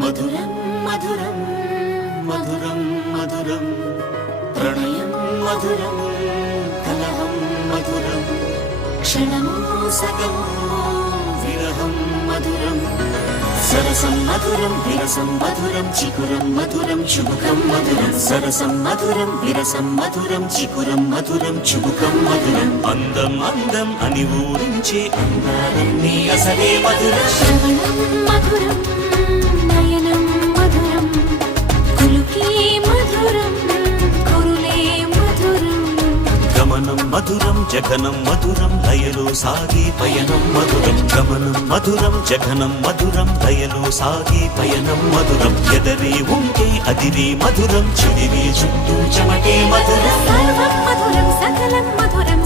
మధురం మధురం మధురం మధురం ప్రణయం మధురం కలహం మధురం క్షణము సగము విరహం మధురం సరసం మధురం విరసం మధురం చికురం మధురం చుబుకం మధురం సరసం మధురం విరసం మధురం చికురం మధురం చుబుకం మధురం అందం అందం అని ఊరించే అందాలన్నీ అసలే మధురం శ్రవణం మధురం నయనం మధురం కులుకే మధురం కురులే మధురం గమనం మధురం జగనం మధురం లయలో సాగే పయనం మధురం గమనం మధురం జగనం మధురం లయలో సాగే పయనం మధురం ఎదరే ఉంటే అదిరే మధురం చెదిరే చుట్టూ చెమటే మధురం సర్వం మధురం సకలం మధురం